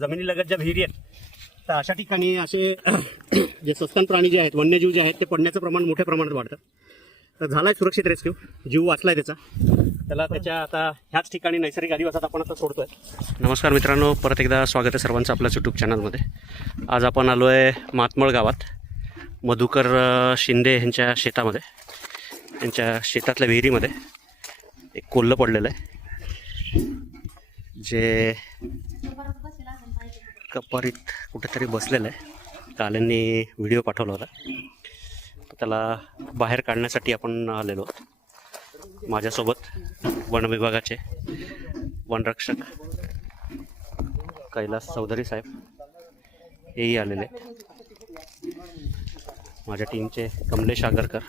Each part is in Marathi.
जमिनीलगत ज्या विहिरी आहेत तर अशा ठिकाणी असे जे सस्तन प्राणी जे आहेत, वन्यजीव जे आहेत ते पडण्याचं प्रमाण मोठ्या प्रमाणात वाढतं. तर झाला आहे सुरक्षित रेस्क्यू, जीव वाचला आहे त्याला त्याच्या आता ह्याच ठिकाणी नैसर्गिक अधिवासात आपण आता सोडतो आहे. नमस्कार मित्रांनो, परत एकदा स्वागत आहे सर्वांचं आपल्या यूट्यूब चॅनलमध्ये. आज आपण आलो आहे मातमळ गावात मधुकर शिंदे यांच्या शेतामध्ये. त्यांच्या शेतातल्या विहिरीमध्ये एक कोल्ह पडलेलं आहे जे कपारीत कुठेतरी बसलेलं आहे. काल यांनी व्हिडिओ पाठवला होता. त्याला बाहेर काढण्यासाठी आपण आलेलो. माझ्यासोबत वन विभागाचे वनरक्षक कैलास चौधरी साहेब हेही आलेले. माझ्या टीमचे कमलेश आगरकर,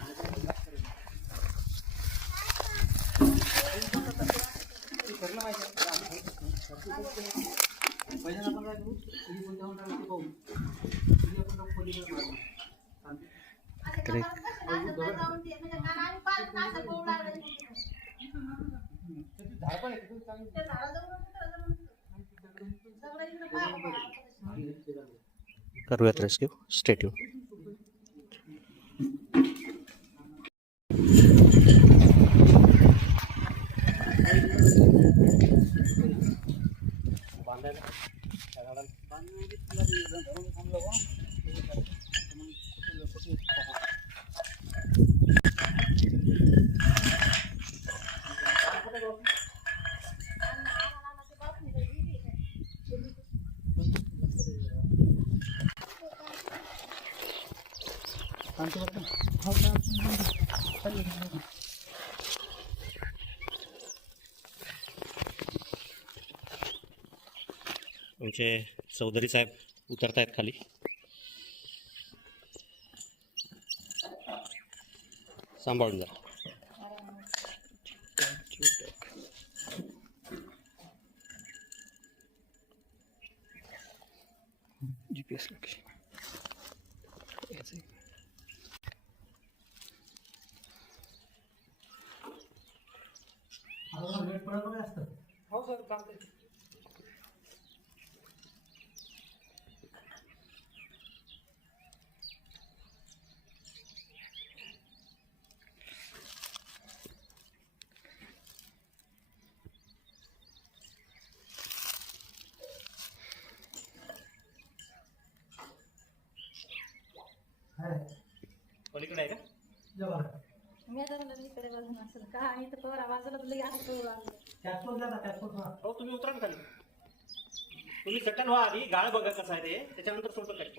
करूयात रेस्क्यू. Stay tune. आमचे चौधरी साहेब उतरत आहेत खाली. सांभाळून जा. GPS लोकेशन हो सर चालतंय. पलीकडे आहे का? मी आता इकडे बाजून असेल का आणि तर पवार बाजूला तुला हो, तुम्ही उतरा ना खाली. तुम्ही सेटल व्हा आधी, गाळ बघा कसं आहे ते, त्याच्यानंतर सोडतो काय.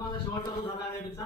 माझा शेवटचा तो झाला आहे तुमचा.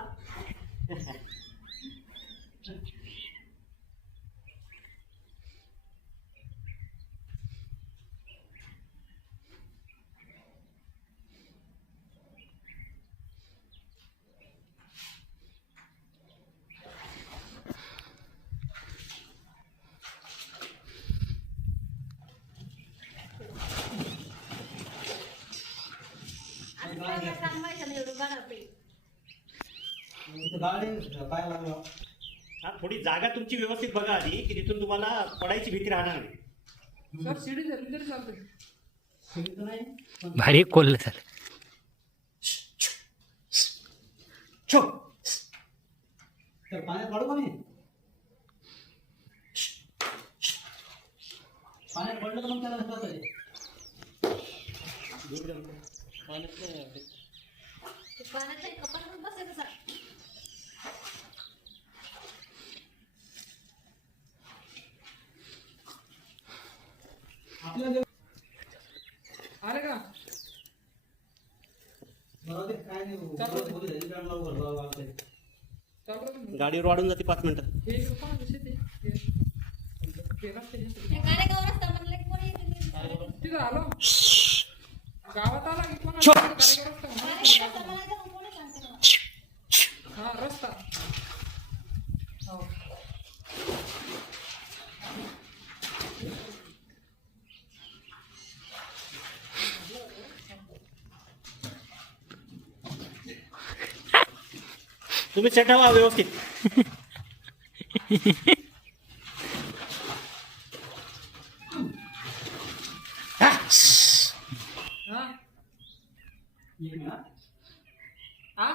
हा, थोडी जागा तुमची व्यवस्थित बघा आधी की तिथून तुम्हाला पडायची भीती राहणार नाही. भारी कोल्ह झालं. पाण्यात पडू का मी? पाण्यात पडलं तर मग त्याला आले का? गाडीवर वाढून जाते 5 मिनिटं. आलो गावात आला की कोण? हा रस्ता तुम्ही सेट व्हा व्यवस्थित. हा हा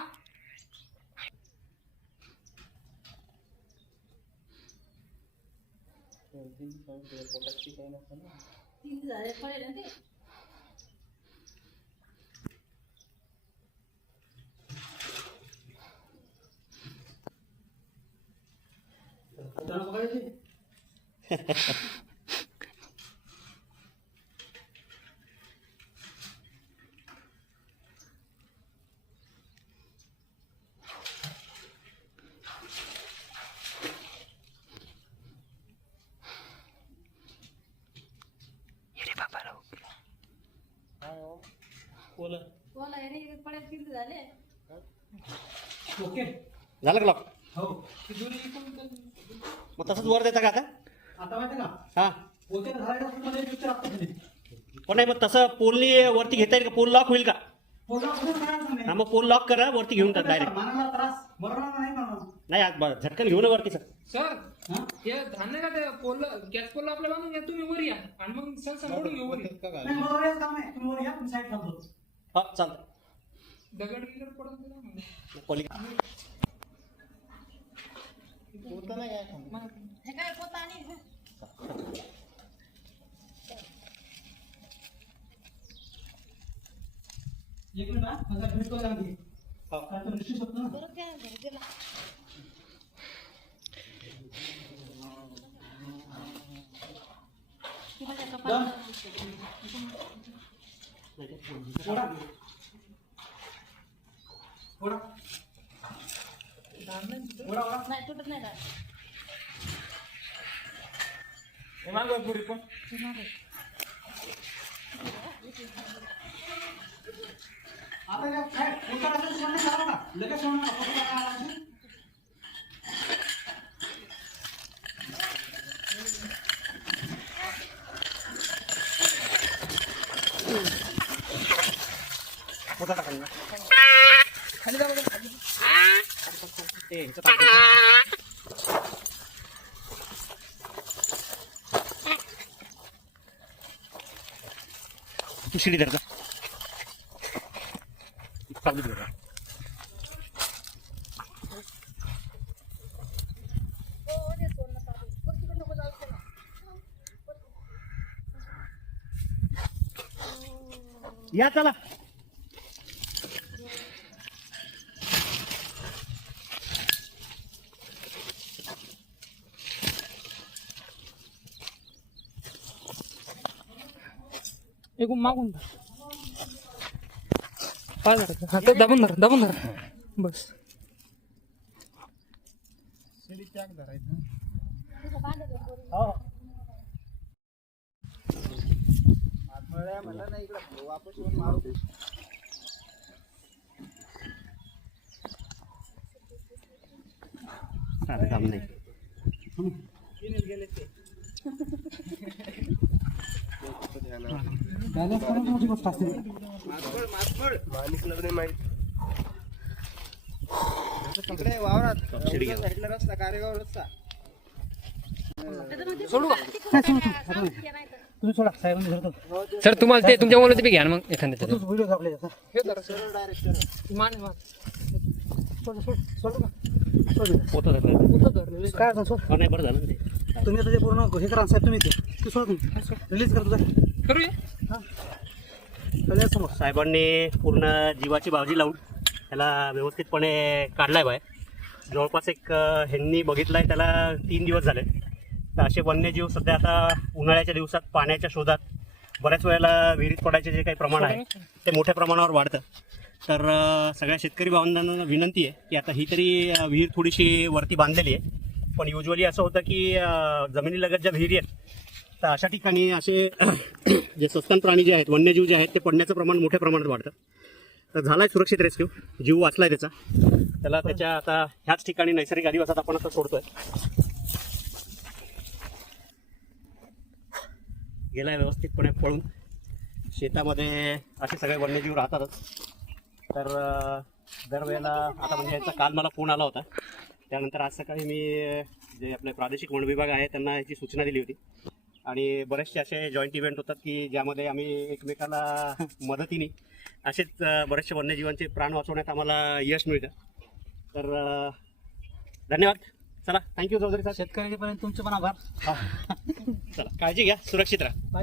तीन झाले पडेल ना ते. बोला हे रे पडेल तीन झाले. ओके झालं का लॉक? हो ती दोन्ही इकडून मग तसंच वर देता का आता? आता माहिती का हा बोलते झाडाच्या मध्ये पिक्चर लागतं पण नाही, मग तसं पोलनी वरती घेता येईल का? पोल लॉक होईल का? हा मग पोल लॉक करा, वरती घेऊन टाक डायरेक्ट. मानाला त्रास बरोबर नाही म्हणून नाही आज झटकन घेऊन वरती सर. सर हे धान्य का ते पोल गॅस पोल आपल्या बांधून घ्या तुम्ही वर या आणि मग सण ओढून घेऊ वर नाही बरोबर काम आहे तुम्ही वर या तुम्ही साईड थांबतो हा चालतं. दगड गिगड पडून दिला म्हणजे पोली हे काय पोता आणि एक मिनिट हा माझा भेटतो लागली काय तर निश्चित होतं ना बरोबर काय घरी गेला. ती माझ्या कपाळाला थोडा थोडा थोडा नाही तुटत नाही डाळ. मागं पुरी पण आता काय उतार असेल सोडणे करा ना लगेच सोडणार होता टाकाल ना खाली जा बघा खाली ते ह्याचं टाकायचं. तू शिडी धर का? चालू दे जरा. या चला. एक मागून पाय धरा हा ते दाबून धरा बस हो आता काम नाही. मोठी गोष्ट असते शिडी घ्या. सोडू का तुम्ही सोडा साहेबांनी धरतो. सर तुम्हाला ते तुमच्या मुलं ते घ्या ना मग एखाद्या तरी. व्हिडिओ आपले हे धरा सर मान सोड सोड का पोतं धरलं. कुठं धरलेलं काय असं सोड. नाही बरं झालं ना ते. तुम्ही आता ते पूर्ण हे करा साहेब, तुम्ही ते सोडा, तुम्ही रिलीज करा तुझा. करूया समोर साहेबांनी पूर्ण जीवाची बावजी लावून त्याला व्यवस्थितपणे काढलाय बाहेर. जवळपास एक ह्यांनी बघितलाय त्याला 3 दिवस झाले. तर असे वन्यजीव सध्या आता उन्हाळ्याच्या दिवसात पाण्याच्या शोधात बऱ्याच वेळेला विहिरीत पडायचे जे काही प्रमाण आहे ते मोठ्या प्रमाणावर वाढतं. तर सगळ्या शेतकरी बांधवांना विनंती आहे की आता ही तरी विहीर थोडीशी वरती बांधलेली आहे, पण युजली असं होतं की जमिनीलगत ज्या विहिरी आहेत तर अशा ठिकाणी असे जे सस्तन प्राणी जे आहेत, वन्यजीव जे आहेत ते पडण्याचं प्रमाण मोठ्या प्रमाणात वाढतं. तर झालाय सुरक्षित रेस्क्यू, जीव वाचलाय त्याचा. त्याला त्याच्या आता ह्याच ठिकाणी नैसर्गिक अधिवासात आपण आता सोडतोय. गेलाय व्यवस्थितपणे पळून. शेतामध्ये असे सगळे वन्यजीव राहतातच. तर दरवेळेला आता म्हणजे याचा काल मला फोन आला होता, त्यानंतर आज सकाळी मी जे आपले प्रादेशिक वन विभाग आहे त्यांना याची सूचना दिली होती. आणि बरेचसे असे जॉईंट इव्हेंट होतात की ज्यामध्ये आम्ही एकमेकाला मदतीने असेच बरेचसे वन्यजीवांचे प्राण वाचवण्यात आम्हाला यश मिळतं. तर धन्यवाद. चला, थँक्यू चौधरी साहेब. शेतकऱ्यांपर्यंत तुमचे पण आभार. चला, काळजी घ्या, सुरक्षित राहा.